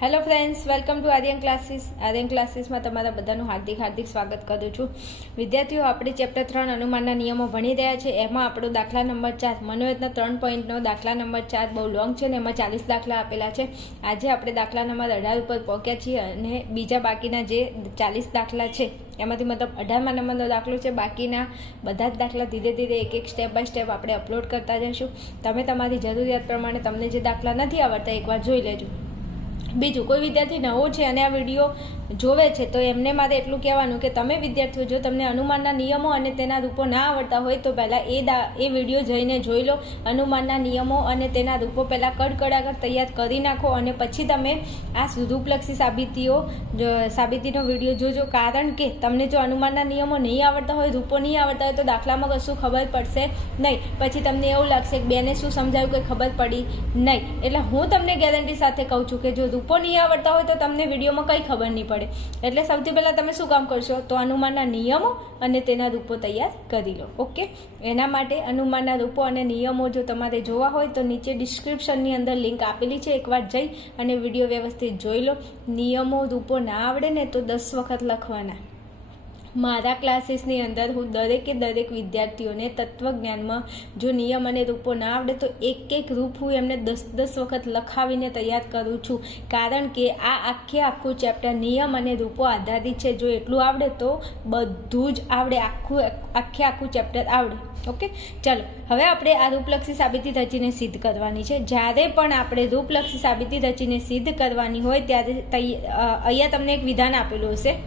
Hello friends, welcome to Aryan classes. Aryan ક્લાસીસમાં તમારા બધાનું હાર્દિક સ્વાગત કરું છું. વિદ્યાર્થીઓ, આપણે ચેપ્ટર 3 અનુમાનના નિયમો ભણી રહ્યા છે. એમાં આપણો દાખલા નંબર 4 મનોરથના 3 પોઈન્ટનો દાખલા નંબર 4 બહુ લોંગ છે ને એમાં 40 દાખલા આપેલા છે. આજે આપણે દાખલા નંબર 18 ઉપર પહોંચ્યા છીએ અને બીજા બાકીના જે 40 દાખલા છે એમાંથી મતલબ 18મા નંબરનો દાખલો છે. બાકીના બધા જ દાખલા ધીરે ધીરે એક સ્ટેપ બાય સ્ટેપ આપણે અપલોડ કરતા જઈશું. તમે તમારી જરૂરિયાત પ્રમાણે તમને જે દાખલા નથી આવડતા એકવાર જોઈ લેજો. બીજું, કોઈ વિદ્યાર્થી નવો છે અને આ વિડીયો જોવે છે તો એમને મારે એટલું કહેવાનું કે તમે વિદ્યાર્થીઓ જો તમને અનુમાનના નિયમો અને તેના રૂપો ના આવડતા હોય તો પહેલાં એ વિડીયો જઈને જોઈ લો. અનુમાનના નિયમો અને તેના રૂપો પહેલાં કડકડાકર તૈયાર કરી નાખો અને પછી તમે આ રૂપલક્ષી સાબિતીનો વિડીયો જોજો. કારણ કે તમને જો અનુમાનના નિયમો નહીં આવડતા હોય, રૂપો નહીં આવડતા હોય તો દાખલામાં કશું ખબર પડશે નહીં. પછી તમને એવું લાગશે કે બેને શું સમજાવ્યું કંઈ ખબર પડી નહીં. એટલે હું તમને ગેરંટી સાથે કહું છું કે જો રૂપો નહીં આવડતા હોય તો તમને વિડીયોમાં કંઈ ખબર નહીં પડે. એટલે સૌથી પહેલાં તમે શું કામ કરશો તો અનુમાનના નિયમો અને તેના રૂપો તૈયાર કરી લો. ઓકે, એના માટે અનુમાનના રૂપો અને નિયમો જો તમારે જોવા હોય તો નીચે ડિસ્ક્રિપ્શનની અંદર લિંક આપેલી છે. એકવાર જઈ અને વિડીયો વ્યવસ્થિત જોઈ લો. નિયમો રૂપો ના આવડે ને તો 10 વખત લખવાના. મારા ક્લાસીસની અંદર હું દરેક વિદ્યાર્થીઓને તત્વજ્ઞાનમાં જો નિયમ અને રૂપો ના આવડે તો એક રૂપ હું એમને 10 વખત લખાવીને તૈયાર કરું છું. કારણ કે આ આખું ચેપ્ટર નિયમ અને રૂપો આધારિત છે. જો એટલું આવડે તો બધું જ આવડે, આખું ચેપ્ટર આવડે. ઓકે, ચાલો હવે આપણે આ રૂપલક્ષી સાબિતી રચીને સિદ્ધ કરવાની છે. જ્યારે પણ આપણે રૂપલક્ષી સાબિતી રચીને સિદ્ધ કરવાની હોય ત્યારે અહીંયા તમને એક વિધાન આપેલું હશે.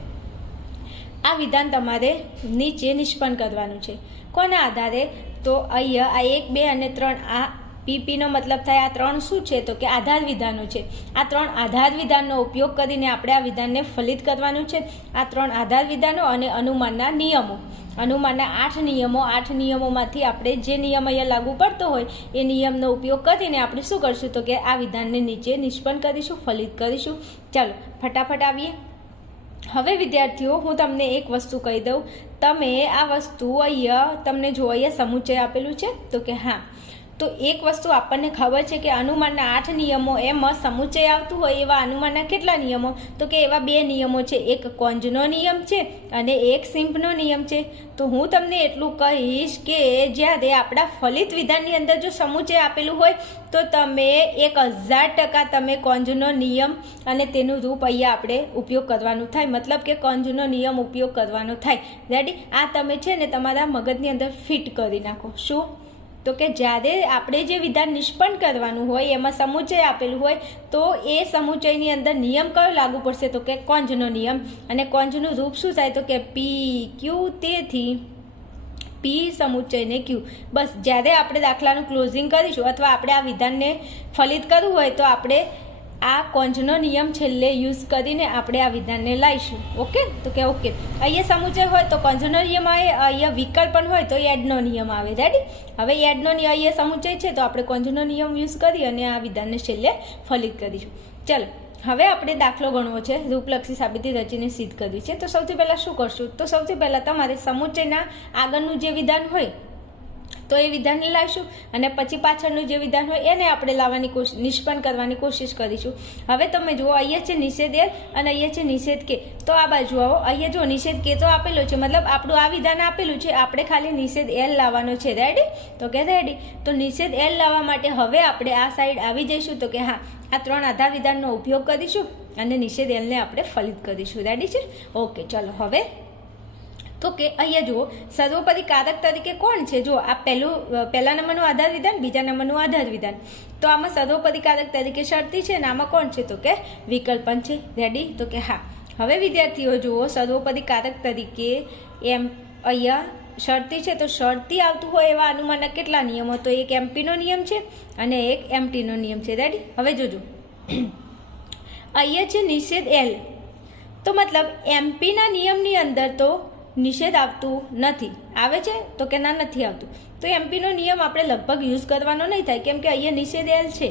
આ વિધાન તમારે નીચે નિષ્પન્ન કરવાનું છે. કોના આધારે? તો અહીંયા આ 1, 2 અને 3 આ પીપીનો મતલબ થાય આ 3 શું છે તો કે આધાર વિધાનો છે. આ 3 આધાર વિધાનનો ઉપયોગ કરીને આપણે આ વિધાનને ફલિત કરવાનું છે. આ 3 આધાર વિધાનો અને અનુમાનના નિયમો. અનુમાનના 8 નિયમો. 8 નિયમોમાંથી આપણે જે નિયમ અહીંયા લાગુ પડતો હોય એ નિયમનો ઉપયોગ કરીને આપણે શું કરશું તો કે આ વિધાનને નીચે નિષ્પન્ન કરીશું, ફલિત કરીશું. ચાલો ફટાફટ આવીએ. હવે વિદ્યાર્થીઓ, હું તમને એક વસ્તુ કહી દઉં. તમે આ વસ્તુ અહીંયા તમને જો અહીંયા સમુચ્ચય આપેલું છે તો કે હા, તો એક વસ્તુ આપણને ખબર છે કે અનુમાનના 8 નિયમો એમાં સમુચ્ચય આવતું હોય એવા અનુમાનના કેટલા નિયમો તો કે એવા 2 નિયમો છે. એક કોંજનો નિયમ છે અને એક સિમ્પનો નિયમ છે. તો હું તમને એટલું કહીશ કે જ્યારે આપણા ફલિત વિધાનની અંદર જો સમુચ્ચય આપેલું હોય તો તમે 1000% તમે કોંજનો નિયમ અને તેનું રૂપ અહીંયા આપણે ઉપયોગ કરવાનું થાય. મતલબ કે કોંજનો નિયમ ઉપયોગ કરવાનો થાય. રેડી? આ તમે છે ને તમારા મગજની અંદર ફિટ કરી નાખો. શું? તો કે જ્યારે આપણે જે વિધાન નિષ્પન્ન કરવાનું હોય એમાં સમુચ્ચય આપેલું હોય તો એ સમુચ્ચયની અંદર નિયમ કયો લાગુ પડશે તો કે કોંજનો નિયમ. અને કોંજનું રૂપ શું થાય તો કે પી ક્યુ. તેથી પી સમુચ્ચયને ક્યુ. બસ જ્યારે આપણે દાખલાનું ક્લોઝિંગ કરીશું અથવા આપણે આ વિધાનને ફલિત કરવું હોય તો આપણે આ કોંજનો નિયમ છેલ્લે યુઝ કરીને આપણે આ વિધાનને લાવીશું. ઓકે, તો કે ઓકે, અહીંયા સમુચ્ચય હોય તો કોંજનો નિયમ આવે, અહીંયા વિકલ્પન હોય તો એડનો નિયમ આવે. રેડી? હવે એડનો અહીંયા સમુચ્ચય છે તો આપણે કોંજનો નિયમ યુઝ કરી અને આ વિધાનને છેલ્લે ફલિત કરીશું. ચાલો હવે આપણે દાખલો ગણવો છે, રૂપલક્ષી સાબિતી રચીને સિદ્ધ કરવી છે. તો સૌથી પહેલાં શું કરશું તો સૌથી પહેલાં તમારે સમુચ્ચયના આગળનું જે વિધાન હોય તો એ વિધાનને લાવીશું અને પછી પાછળનું જે વિધાન હોય એને આપણે લાવવાની નિષ્પન્ન કરવાની કોશિશ કરીશું. હવે તમે જુઓ, અહીંયા છે નિષેધ એલ અને અહીંયા છે નિષેધ કે. તો આ બાજુ આવો. અહીંયા જો નિષેધ કે તો આપેલો છે, મતલબ આપણું આ વિધાન આપેલું છે, આપણે ખાલી નિષેધ એલ લાવવાનો છે. રેડી? તો કે રેડી. તો નિષેધ એલ લાવવા માટે હવે આપણે આ સાઈડ આવી જઈશું તો કે હા, આ 3 આધાર વિધાનનો ઉપયોગ કરીશું અને નિષેધ એલને આપણે ફલિત કરીશું. રેડી છે? ઓકે, ચાલો હવે તો કે અહીંયા જુઓ, સર્વોપરી કારક તરીકે કોણ છે? જો આ પહેલા નંબરનું આધાર વિધાન, બીજા નંબરનું આધાર વિધાન. તો આમાં સર્વોપરી કારક તરીકે શરતી છે અને આમાં કોણ છે તો કે વિકલ્પન છે. રેડી? તો કે હા. હવે વિદ્યાર્થીઓ જુઓ, સર્વોપરી કારક તરીકે એમ અહીંયા શરતી છે તો શરતી આવતું હોય એવા અનુમાનના કેટલા નિયમો તો એક એમપીનો નિયમ છે અને એક એમટીનો નિયમ છે. રેડી? હવે જોજો, અહીંયા છે નિષેધ એલ. તો મતલબ એમપીના નિયમની અંદર તો નિષેધ આવતું નથી. આવે છે તો કે ના, નથી આવતું. તો એમપીનો નિયમ આપણે લગભગ યુઝ કરવાનો નહીં થાય કેમ કે અહીંયા નિષેધ એલ છે.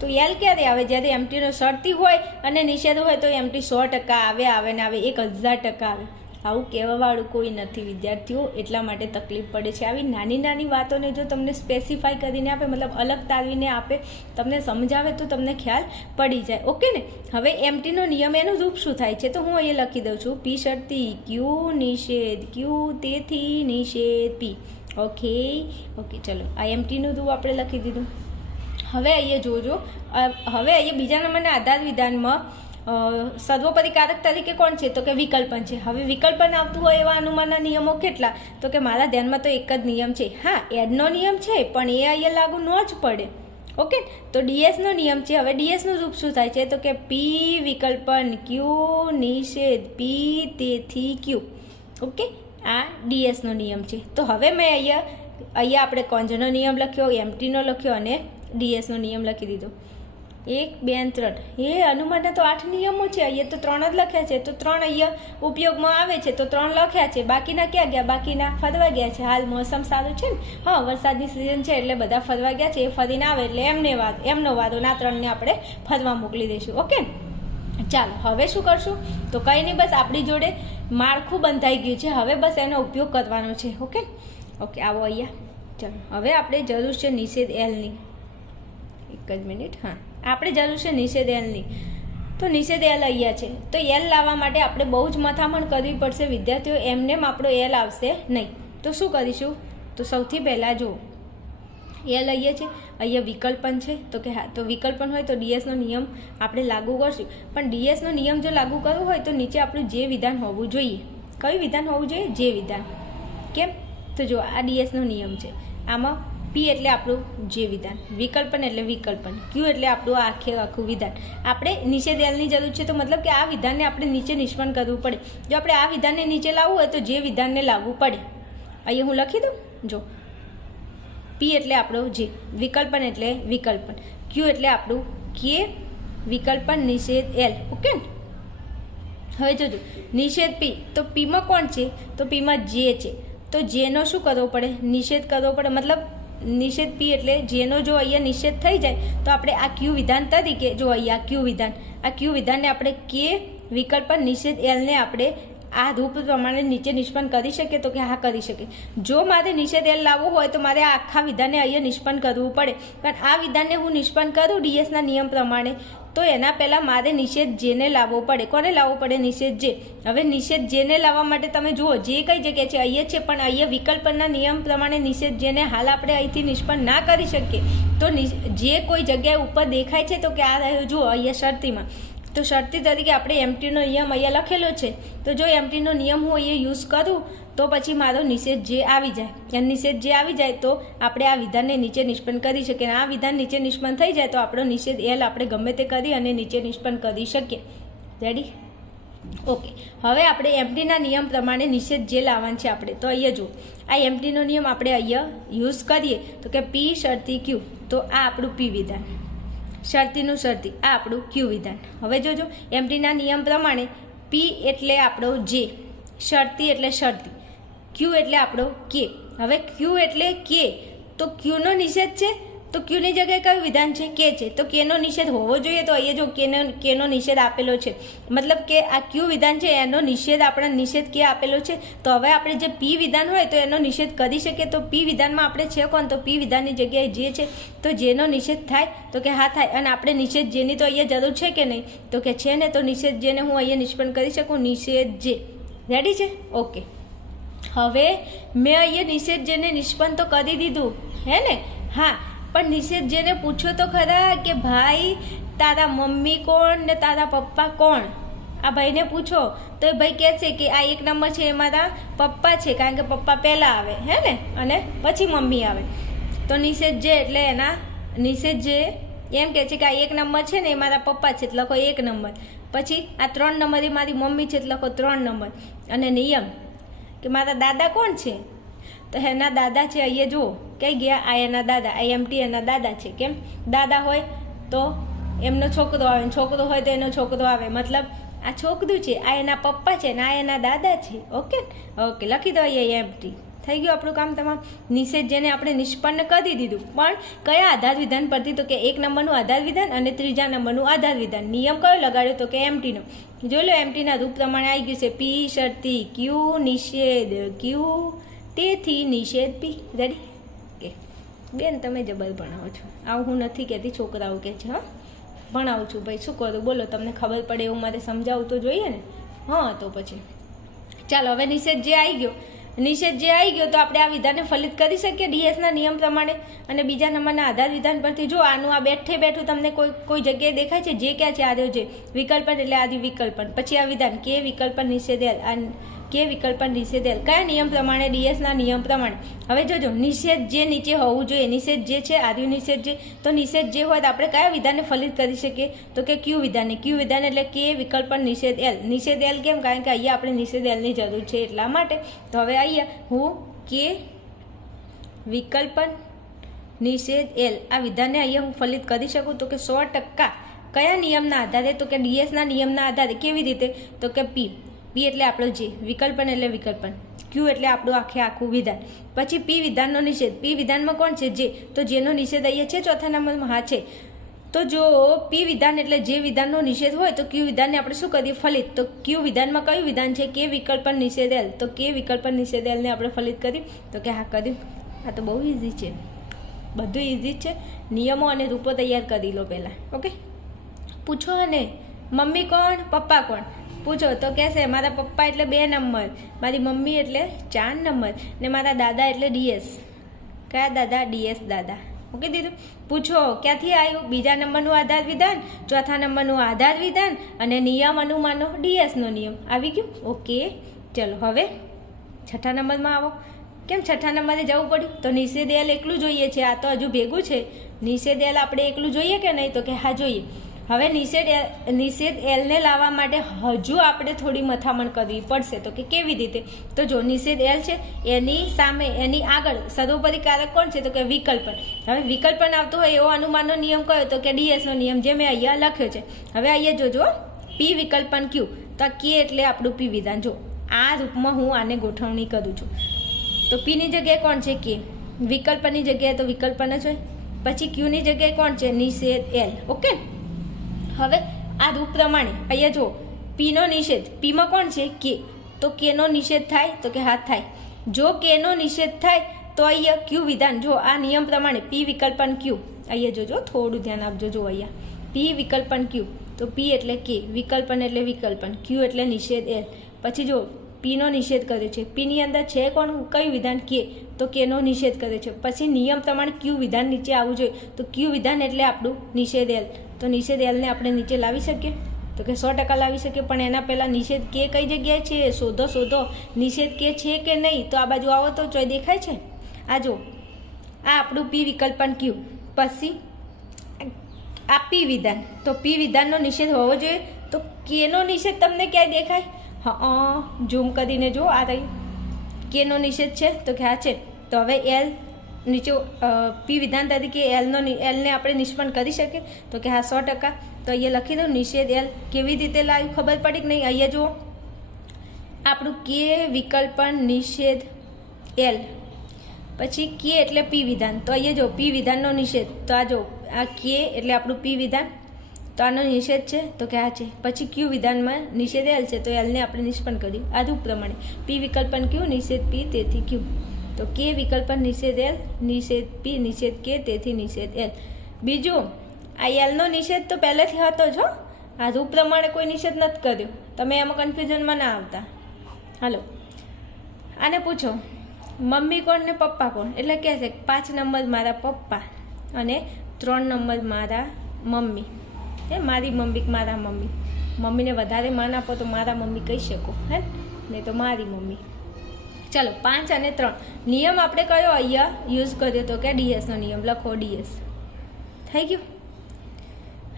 તો એલ ક્યારે આવે? જ્યારે એમટીનો શરતી હોય અને નિષેધ હોય તો એમટી 100% આવે ને આવે, 1000% આવે. આવું કહેવાવાળું કોઈ નથી વિદ્યાર્થીઓ, એટલા માટે તકલીફ પડે છે. આવી નાની નાની વાતોને જો તમને સ્પેસિફાઈ કરીને આપે, મતલબ અલગ તારવીને આપે, તમને સમજાવે તો તમને ખ્યાલ પડી જાય. ઓકે ને. હવે એમટીનો નિયમ, એનું રૂપ શું થાય છે તો હું અહીંયા લખી દઉં છું. પી શરતી, ક્યુ નિષેધ, ક્યુ તેથી નિષેધ પી. ઓકે ચલો આ એમટીનું રૂપ આપણે લખી દીધું. હવે અહીંયા જોજો, હવે અહીંયા બીજા નંબરના આધાર વિધાનમાં સર્વોપરી કારક તરીકે કોણ છે તો કે વિકલ્પન છે. હવે વિકલ્પન આવતું હોય એવા અનુમાનના નિયમો કેટલા તો કે મારા ધ્યાનમાં તો એક જ નિયમ છે. હા, એડનો નિયમ છે પણ એ અહીંયા લાગુ ન જ પડે. ઓકે, તો ડીએસનો નિયમ છે. હવે ડીએસનું રૂપ શું થાય છે તો કે પી વિકલ્પન, ક્યુ નિષેધ, પી તેથી ક્યુ. ઓકે, આ ડીએસનો નિયમ છે. તો હવે મેં અહીંયા આપણે કોન્જનો નિયમ લખ્યો, એમટીનો લખ્યો અને ડીએસનો નિયમ લખી દીધો. 1, 2 અને 3. એ અનુમાનના તો 8 નિયમો છે, અહીંયા તો 3 જ લખ્યા છે. તો 3 અહીંયા ઉપયોગમાં આવે છે તો 3 લખ્યા છે. બાકીના ક્યાં ગયા? બાકીના ફરવા ગયા છે. હાલ મોસમ સારું છે ને, હા વરસાદની સિઝન છે એટલે બધા ફરવા ગયા છે. એ ફરીને આવે એટલે એમનો વારો ના 3ને આપણે ફરવા મોકલી દઈશું. ઓકે, ચાલો હવે શું કરશું તો કંઈ નહીં, બસ આપણી જોડે માળખું બંધાઈ ગયું છે. હવે બસ એનો ઉપયોગ કરવાનો છે. ઓકે આવો અહીંયા. ચાલો હવે આપણે જરૂર છે નિષેધ એલની. એક જ મિનિટ. હા, આપણે જરૂર છે નિષેધ એલની. તો નિષેધ એલ અહીંયા છે. તો એલ લાવવા માટે આપણે બહુ જ મથામણ કરવી પડશે વિદ્યાર્થીઓ. એમને આપણો એલ આવશે નહીં. તો શું કરીશું તો સૌથી પહેલાં જો એલ અહીંયા છે, અહીંયા વિકલ્પન છે. તો કે હા, તો વિકલ્પન હોય તો ડીએસનો નિયમ આપણે લાગુ કરશું. પણ ડીએસનો નિયમ જો લાગુ કરવો હોય તો નીચે આપણું જે વિધાન હોવું જોઈએ. કયું વિધાન હોવું જોઈએ? જે વિધાન. કેમ તો જો આ ડીએસનો નિયમ છે. આમાં પી એટલે આપણું જે વિધાન, વિકલ્પન એટલે વિકલ્પન, ક્યુ એટલે આપણું આખું વિધાન. આપણે નિષેધ એલની જરૂર છે તો મતલબ કે આ વિધાનને આપણે નીચે નિષ્પન્ન કરવું પડે. જો આપણે આ વિધાનને નીચે લાવવું હોય તો જે વિધાનને લાવવું પડે. અહીંયા હું લખી દઉં. જો પી એટલે આપણો જે, વિકલ્પન એટલે વિકલ્પન, ક્યુ એટલે આપણું કે, વિકલ્પન નિષેધ એલ. ઓકે, હવે જોજો નિષેધ પી. તો પીમાં કોણ છે તો પીમાં જે છે. તો જેનો શું કરવો પડે? નિષેધ કરવો પડે. મતલબ નિષેધ પી એટલે જેનો જો અહીંયા નિષેધ થઈ જાય તો આપણે આ ક્યુ વિધાન તરીકે, જો અહીંયા ક્યુ વિધાન, આ ક્યુ વિધાનને આપણે કે વિકલ્પન નિષેધ એલને આપણે આ રૂપ પ્રમાણે નીચે નિષ્પન્ન કરી શકીએ તો કે હા કરી શકીએ. જો મારે નિષેધ એલ લાવવો હોય તો મારે આ આખા વિધાનને અહીંયા નિષ્પન્ન કરવું પડે. પણ આ વિધાનને હું નિષ્પન્ન કરું ડીએસના નિયમ પ્રમાણે તો એના પહેલાં મારે નિષેધ જેને લાવવો પડે. કોને લાવવો પડે? નિષેધ જે. હવે નિષેધ જેને લાવવા માટે તમે જુઓ જે કઈ જગ્યાએ છે અહીંયા છે, પણ અહીંયા વિકલ્પના નિયમ પ્રમાણે નિષેધ જેને હાલ આપણે અહીંથી નિષ્પન્ન ના કરી શકીએ તો જે કોઈ જગ્યાએ ઉપર દેખાય છે તો કે આ રહ્યો જુઓ અહીંયા શરતીમાં. તો શરતી તરીકે આપણે એમટીનો નિયમ અહીંયા લખેલો છે. તો જો એમટીનો નિયમ હું અહીંયા યુઝ કરું તો પછી મારો નિષેધ જે આવી જાય. અને નિષેધ જે આવી જાય તો આપણે આ વિધાનને નીચે નિષ્પન્ન કરી શકીએ. અને આ વિધાન નીચે નિષ્પન્ન થઈ જાય તો આપણો નિષેધ એલ આપણે ગમે તે કરી અને નીચે નિષ્પન્ન કરી શકીએ. રેડી? ઓકે, હવે આપણે એમટીના નિયમ પ્રમાણે નિષેધ જે લાવવાનું છે આપણે તો અહીંયા જુઓ આ એમટીનો નિયમ આપણે અહીંયા યુઝ કરીએ તો કે પી શરતી ક્યુ. તો આ આપણું પી વિધાન, શરતીનું શરતી, આ આપણું ક્યુ વિધાન. હવે જોજો એમટીના નિયમ પ્રમાણે પી એટલે આપણો જે, શરતી એટલે શરતી, ક્યુ એટલે આપણો કે. હવે ક્યુ એટલે કે, તો ક્યુનો નિષેધ છે તો ક્યુની જગ્યાએ કયું વિધાન છે? કે છે. તો કેનો નિષેધ હોવો જોઈએ. તો અહીંયા જો કેનો નિષેધ આપેલો છે, મતલબ કે આ ક્યુ વિધાન છે એનો નિષેધ આપણા નિષેધ કે આપેલો છે. તો હવે આપણે જે પી વિધાન હોય તો એનો નિષેધ કરી શકીએ. તો પી વિધાનમાં આપણે છે કોણ? તો પી વિધાનની જગ્યાએ જે છે. તો જેનો નિષેધ થાય તો કે હા થાય. અને આપણે નિષેધ જેની તો અહીંયા જરૂર છે કે નહીં તો કે છે ને. તો નિષેધ જેને હું અહીંયા નિષ્પન્ન કરી શકું, નિષેધ જે. રેડી છે? ઓકે, હવે મેં અહીંયા નિષેધ જેને નિષ્પન્ન તો કરી દીધું હે ને. હા, પણ નિષેધ જેને પૂછો તો ખરા કે ભાઈ તારા મમ્મી કોણ ને તારા પપ્પા કોણ? આ ભાઈને પૂછો તો એ ભાઈ કહે છે કે આ 1 નંબર છે એ મારા પપ્પા છે, કારણ કે પપ્પા પહેલાં આવે હે ને અને પછી મમ્મી આવે. તો નિષેધ જે એટલે એના નિષેધ જે એમ કહે છે કે આ 1 નંબર છે ને એ મારા પપ્પા છે એટલે લખો 1 નંબર. પછી આ 3 નંબર એ મારી મમ્મી છે એટલે લખો 3 નંબર. અને નિયમ કે મારા દાદા કોણ છે તો એના દાદા છે. અહીંયા જુઓ કઈ ગયા? આ એના દાદા, આ એમટી એના દાદા છે. કેમ? દાદા હોય તો એમનો છોકરો આવે, છોકરો હોય તો એનો છોકરો આવે. મતલબ આ છોકરું છે, આ એના પપ્પા છે ને આ એના દાદા છે. ઓકે, લખી દો અહીંયા એમટી. થઈ ગયું આપણું કામ તમામ. નિષેધ જેને આપણે નિષ્પન્ન કરી દીધું, પણ કયા આધાર વિધાન પરથી? તો કે 1 નંબરનું આધાર વિધાન અને 3જા નંબરનું આધાર વિધાન. નિયમ કયો લગાડ્યો? તો કે એમટીનો. જોઈ લો એમટીના રૂપ પ્રમાણે આવી ગયું છે પી શરતી, ક્યુ નિષેધ ક્યુ, તેથી નિષેધ પી. રેડી? કે બેન તમે જબર ભણાવો છો, આવું હું નથી કહેતી, છોકરાઓ કહે છે. હા, ભણાવું છું ભાઈ, શું કરું બોલો, તમને ખબર પડે એવું મારે સમજાવવું તો જોઈએ ને. હા, તો પછી ચાલો હવે નિષેધ જે આવી ગયો તો આપણે આ વિધાનને ફલિત કરી શકીએ ડીએસના નિયમ પ્રમાણે. અને બીજા નંબરના આધાર વિધાન પરથી જો આનું આ બેઠું તમને કોઈ જગ્યાએ દેખાય છે? જે ક્યાં છે? આ રહ્યો છે વિકલ્પન, એટલે આદિ વિકલ્પન. પછી આ વિધાન કે વિકલ્પન નિષેધેલ, કે વિકલ્પન નિષેધેલ કયા નિયમ પ્રમાણે? ડીએસના નિયમ પ્રમાણે. હવે જોજો નિષેધ જે નીચે હોવું જોઈએ, નિષેધ જે છે આદિ નિષેધ જે, તો નિષેધ જે હોય તો આપણે કયા વિધાનને ફલિત કરી શકીએ? તો કે ક્યુ વિધાનને. ક્યુ વિધાન એટલે કે વિકલ્પન નિષેધ એલ. નિષેધ એલ કેમ? કારણ કે અહીંયા આપણે નિષેધ એલની જરૂર છે એટલા માટે. તો હવે અહીંયા હું કે વિકલ્પન નિષેધ એલ આ વિધાનને અહીંયા હું ફલિત કરી શકું? તો કે 100% કયા નિયમના આધારે? તો કે ડીએસના નિયમના આધારે. કેવી રીતે? તો કે પી એટલે આપણો જે, વિકલ્પન એટલે વિકલ્પન, ક્યુ એટલે આપણું આખું વિધાન. પછી પી વિધાનનો નિષેધ. પી વિધાનમાં કોણ છે? જે. તો જેનો નિષેધ અહીંયા છે ચોથા નંબરમાં? હા છે. તો જો પી વિધાન એટલે જે વિધાનનો નિષેધ હોય તો ક્યુ વિધાનને આપણે શું કરીએ? ફલિત. તો ક્યુ વિધાનમાં કયું વિધાન છે? કે વિકલ્પન નિષેધ એલ. તો કે વિકલ્પન નિષેધ એલને આપણે ફલિત કરી. તો કે હા કર્યું. આ તો બહુ ઇઝી છે, બધું ઇઝી છે. નિયમો અને રૂપો તૈયાર કરી લો પહેલાં. ઓકે, પૂછો ને મમ્મી કોણ, પપ્પા કોણ? પૂછો તો કહેશે મારા પપ્પા એટલે 2 નંબર, મારી મમ્મી એટલે 4 નંબર, ને મારા દાદા એટલે ડીએસ. કયા દાદા? ડીએસ દાદા. ઓકે દીધું. પૂછો ક્યાંથી આવ્યું? બીજા નંબરનું આધાર વિધાન, ચોથા નંબરનું આધાર વિધાન અને નિયમ અનુમાનો ડીએસનો નિયમ. આવી ગયું? ઓકે, ચલો હવે છઠ્ઠા નંબરમાં આવો. કેમ છઠ્ઠા નંબરે જવું પડ્યું? તો નિષેધ એલ એકલું જોઈએ છે, આ તો હજુ ભેગું છે. નિષેધ એલ આપણે એકલું જોઈએ કે નહીં? તો કે હા જોઈએ. હવે નિષેધ એલને લાવવા માટે હજુ આપણે થોડી મથામણ કરવી પડશે. તો કે કેવી રીતે? તો જો નિષેધ એલ છે, એની સામે એની આગળ સર્વોપરી કારક કોણ છે? તો કે વિકલ્પન. હવે વિકલ્પન આવતો હોય એવો અનુમાનનો નિયમ કયો? તો કે ડીએસનો નિયમ, જે મેં અહીંયા લખ્યો છે. હવે અહીંયા જોજો પી વિકલ્પન ક્યુ, તો આ કે એટલે આપણું પી વિધાન. જો આ રૂપમાં હું આને ગોઠવણી કરું છું. તો પીની જગ્યાએ કોણ છે? કે. વિકલ્પનની જગ્યાએ તો વિકલ્પન જ હોય. પછી ક્યુની જગ્યાએ કોણ છે? નિષેધ એલ. ઓકે, હવે આ રૂપ પ્રમાણે અહીંયા જો પીનો નિષેધ, પીમાં કોણ છે? કે. તો કેનો નિષેધ થાય? તો કે હા થાય. જો કેનો નિષેધ થાય તો અહીંયા ક્યુ વિધાન. જો આ નિયમ પ્રમાણે પી વિકલ્પન ક્યુ, અહીંયા જોજો થોડું ધ્યાન આપજો. જો અહીંયા પી વિકલ્પન ક્યુ, તો પી એટલે કે, વિકલ્પન એટલે વિકલ્પન, ક્યુ એટલે નિષેધ એલ. પછી જો પીનો નિષેધ કર્યો છે, પીની અંદર છે કોણ? કયું વિધાન? કે. તો કેનો નિષેધ કર્યો છે. પછી નિયમ પ્રમાણે ક્યુ વિધાન નીચે આવવું જોઈએ. તો ક્યુ વિધાન એટલે આપણું નિષેધ એલ. તો નિષેધ એલને આપણે નીચે લાવી શકીએ? તો કે 100% લાવી શકીએ. પણ એના પહેલાં નિષેધ કે કઈ જગ્યાએ છે? શોધો નિષેધ કે છે કે નહીં. તો આ બાજુ આવો તો ચોય દેખાય છે. આ જો આ આપણું પી વિકલ્પન ક્યુ, પછી આ પી વિધાન. તો પી વિધાનનો નિષેધ હોવો જોઈએ. તો કેનો નિષેધ તમને ક્યાંય દેખાય? હા, ઝૂમ કરીને જો આ રહ્યું કેનો નિષેધ છે. તો કે હા છે. તો હવે એલ નીચે પી વિધાન તરીકે એલને આપણે નિષ્પન્ન કરી શકીએ? તો કે હા 100%. તો અહીંયા લખી દઉં નિષેધ એલ. કેવી રીતે લાવ્યું ખબર પડી કે નહીં? અહીંયા જુઓ આપણું કે વિકલ્પન નિષેધ એલ, પછી કે એટલે પી વિધાન. તો અહીંયા જો પી વિધાનનો નિષેધ. તો આ જો આ કે એટલે આપણું પી વિધાન, તો આનો નિષેધ છે. તો કે આ છે. પછી ક્યુ વિધાનમાં નિષેધ એલ છે, તો એલને આપણે નિષ્પન્ન કર્યું આ રૂપ પ્રમાણે. પી વિકલ્પન ક્યુ, નિષેધ પી, તેથી ક્યુ. તો કે વિકલ્પન નિષેધ એલ, નિષેધ પી, નિષેધ કે, તેથી નિષેધ એલ. બીજું આ એલનો નિષેધ તો પહેલેથી હતો જ. આ રૂપ પ્રમાણે કોઈ નિષેધ નથી કર્યો. તમે એમાં કન્ફ્યુઝનમાં ના આવતા. હાલો, આને પૂછો મમ્મી કોણ ને પપ્પા કોણ? એટલે કહે છે 5 નંબર મારા પપ્પા અને 3 નંબર મારા મમ્મી. મારી મમ્મી, મારા મમ્મી. મમ્મીને વધારે માન આપો તો મારા મમ્મી કહી શકો, હે નહીં તો મારી મમ્મી. ચાલો 5 અને 3 નિયમ આપણે કયો અહીંયા યુઝ કર્યો તો કે ડીએસનો નિયમ. લખો ડીએસ. થઈ ગયું?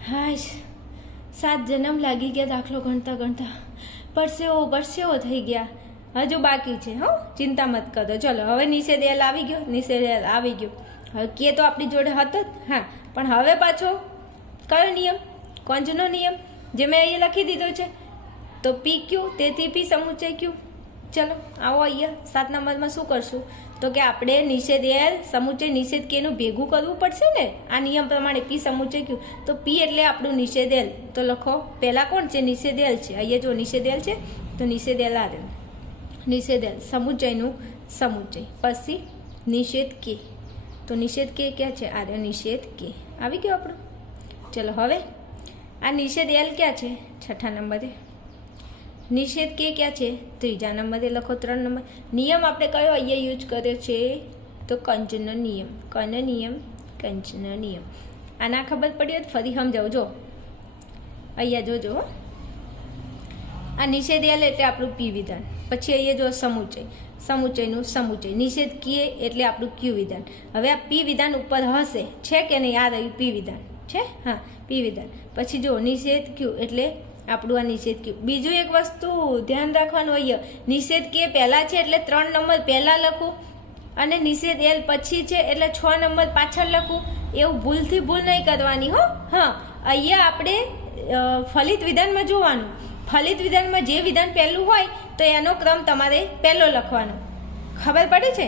હા, 7 જન્મ લાગી ગયા દાખલો ગણતા ગણતા. પરસેવો થઈ ગયા. હજુ બાકી છે. હો, ચિંતા મત કરો. ચલો હવે નિષેધ એલ આવી ગયો. નિષેધ એલ આવી ગયો. હવે કે તો આપણી જોડે હતો જ. હા, પણ હવે પાછો કયો નિયમ? કોંજનો નિયમ, જે મેં અહીંયા લખી દીધો છે. તો પી ક્યુ, તેથી પી સમુચય ક્યુ. ચલો આવો અહીંયા 7 નંબરમાં શું કરશું તો કે આપણે નિષેધ એલ સમુચય નિષેધ કે નું ભેગું કરવું પડશે ને આ નિયમ પ્રમાણે પી સમુચય ક્યુ તો પી એટલે આપણું નિષેધ એલ તો લખો પહેલા કોણ છે નિષેધ એલ છે અહીંયા જો નિષેધ એલ છે તો નિષેધ એલ આ નિષેધ એલ સમુચયનું સમુચય પછી નિષેધ કે તો નિષેધ કે ક્યાં છે આ નિષેધ કે આવી ગયો આપણું ચલો હવે આ નિષેધ એલ ક્યાં છે 6ઠા નંબરે નિષેધ કે ક્યાં છે 3જા નંબરે લખો 3 નંબર નિયમ આપણે કયો અહીંયા યુઝ કર્યો છે તો કંચનો નિયમ કનો નિયમ કંચનો નિયમ આ ના ખબર પડી હોય ફરી સમજાવજો અહીંયા જોજો આ નિષેધ એલ એટલે આપણું પી વિધાન પછી અહીંયા જો સમુચય સમુચયનું સમુચય નિષેધ કે એટલે આપણું ક્યુ વિધાન હવે આ પી વિધાન ઉપર હશે છે કે નહીં આ રહ્યું પી વિધાન છે હા પી વિધાન પછી જો નિષેધ ક્યુ એટલે આપણું આ નિષેધ ક્યુ બીજું એક વસ્તુ ધ્યાન રાખવાનું અહીંયા નિષેધ કે પહેલાં છે એટલે 3 નંબર પહેલાં લખું અને નિષેધ એલ પછી છે એટલે 6 નંબર પાછળ લખું એવું ભૂલથી ભૂલ નહીં કરવાની હો હા અહીંયા આપણે ફલિત વિધાનમાં જોવાનું ફલિત વિધાનમાં જે વિધાન પહેલું હોય તો એનો ક્રમ તમારે પહેલો લખવાનો ખબર પડે છે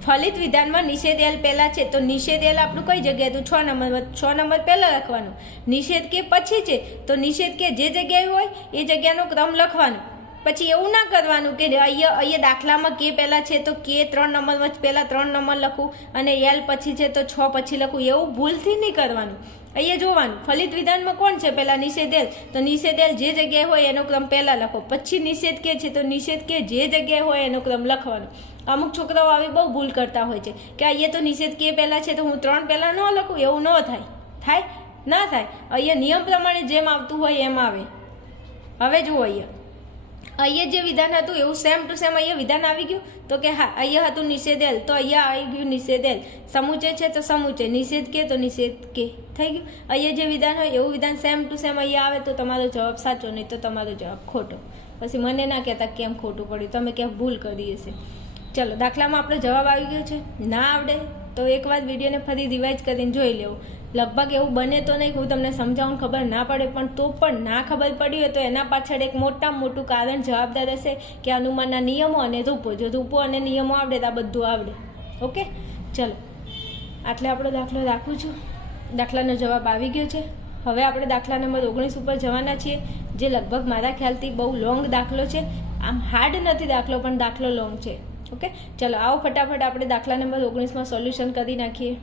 ફલિત વિધાનમાં નિષેધ એલ પહેલાં છે તો નિષેધ એલ આપણું કઈ જગ્યાએ તો 6 નંબર પહેલાં લખવાનું નિષેધ કે પછી છે તો નિષેધ કે જે જગ્યાએ હોય એ જગ્યાનો ક્રમ લખવાનો પછી એવું ના કરવાનું કે અહીંયા દાખલામાં કે પહેલાં છે તો કે 3 નંબરમાં પહેલાં 3 નંબર લખું અને એલ પછી છે તો 6 પછી લખું એવું ભૂલથી નહીં કરવાનું અહીંયા જોવાનું ફલિત વિધાનમાં કોણ છે પહેલાં નિષેધ એલ તો નિષેધ એલ જે જગ્યાએ હોય એનો ક્રમ પહેલાં લખો પછી નિષેધ કે છે તો નિષેધ કે જે જગ્યાએ હોય એનો ક્રમ લખવાનો અમુક છોકરાઓ આવી બહુ ભૂલ કરતા હોય છે કે અહીંયા તો નિષેધ કે પહેલાં છે તો હું 3 પહેલાં ન લખું એવું ન થાય ના થાય અહીંયા નિયમ પ્રમાણે જેમ આવતું હોય એમ આવે હવે જુઓ અહીંયા જે વિધાન હતું એવું સેમ ટુ સેમ અહીંયા વિધાન આવી ગયું તો કે હા અહીંયા હતું નિષેધ એલ તો અહીંયા આવી ગયું નિષેધ એલ સમુચય છે તો સમુચય નિષેધ કે તો નિષેધ કે થઈ ગયું અહીંયા જે વિધાન હોય એવું વિધાન સેમ ટુ સેમ અહીંયા આવે તો તમારો જવાબ સાચો નહીં તો તમારો જવાબ ખોટો પછી મને ના કહેતા કેમ ખોટું પડ્યું તમે ક્યાંક ભૂલ કરી હશે ચલો દાખલામાં આપણો જવાબ આવી ગયો છે ના આવડે તો એકવાર વિડીયોને ફરી રિવાઇઝ કરીને જોઈ લેવું લગભગ એવું બને તો નહીં હું તમને સમજાવું ખબર ના પડે પણ તો પણ ના ખબર પડી હોય તો એના પાછળ એક મોટું કારણ જવાબદાર હશે કે અનુમાનના નિયમો અને રૂપો જો રૂપો અને નિયમો આવડે તો આ બધું આવડે ઓકે ચલો આટલે આપણો દાખલો રાખું છું દાખલાનો જવાબ આવી ગયો છે હવે આપણે દાખલા નંબર 19 ઉપર જવાના છીએ જે લગભગ મારા ખ્યાલથી બહુ લોંગ દાખલો છે આમ હાર્ડ નથી દાખલો પણ દાખલો લોંગ છે ઓકે ચલો આવો ફટાફટ આપણે દાખલા નંબર 19માં સોલ્યુશન કરી નાખીએ